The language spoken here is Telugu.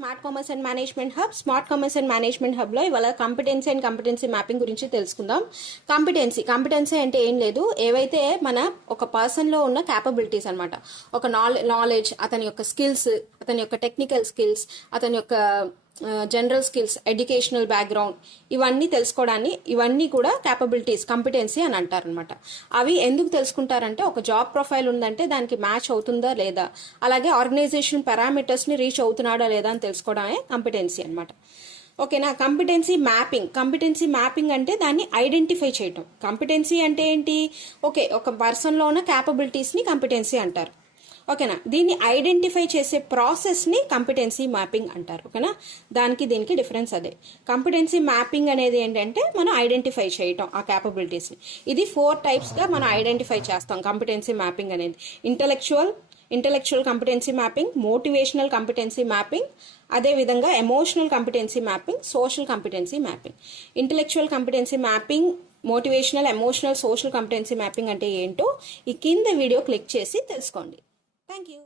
Smart commerce and management hub. Smart commerce and management హబ్లో ఇవాళ కాంపిటెన్సీ మ్యాపింగ్ గురించి తెలుసుకుందాం. కాంపిటెన్సీ అంటే ఏం లేదు, ఏవైతే మన ఒక పర్సన్లో ఉన్న క్యాపబిలిటీస్ అనమాట. ఒక నాలెడ్జ్, అతని యొక్క స్కిల్స్, అతని యొక్క టెక్నికల్ స్కిల్స్, అతని యొక్క జనరల్ స్కిల్స్, ఎడ్యుకేషనల్ బ్యాక్గ్రౌండ్, ఇవన్నీ తెలుసుకోవడాన్ని, ఇవన్నీ కూడా క్యాపబిలిటీస్, కాంపిటెన్సీ అని అంటారనమాట. అవి ఎందుకు తెలుసుకుంటారంటే ఒక జాబ్ ప్రొఫైల్ ఉందంటే దానికి మ్యాచ్ అవుతుందా లేదా, అలాగే ఆర్గనైజేషన్ పారామీటర్స్ని రీచ్ అవుతున్నాడా లేదా అని తెలుసుకోవడమే కాంపిటెన్సీ అనమాట. ఓకేనా. కాంపిటెన్సీ మ్యాపింగ్ అంటే దాన్ని ఐడెంటిఫై చేయటం. కాంపిటెన్సీ అంటే ఏంటి, ఓకే, ఒక పర్సన్లో ఉన్న క్యాపబిలిటీస్ని కాంపిటెన్సీ అంటారు. ఓకేనా. దీన్ని ఐడెంటిఫై చేసే ప్రాసెస్ని కాంపిటెన్సీ మ్యాపింగ్ అంటారు. ఓకేనా. దీనికి డిఫరెన్స్ అదే. కాంపిటెన్సీ మ్యాపింగ్ అనేది ఏంటంటే మనం ఐడెంటిఫై చేయటం ఆ క్యాపబిలిటీస్ని. ఇది 4 టైప్స్గా మనం ఐడెంటిఫై చేస్తాం కాంపిటెన్సీ మ్యాపింగ్ అనేది. Intellectual competency mapping, motivational competency mapping, అదేవిధంగా emotional competency mapping, social competency mapping. Intellectual competency mapping, motivational, emotional, social competency mapping అంటే ఏంటో ఈ కింద వీడియో క్లిక్ చేసి తెలుసుకోండి. Thank you.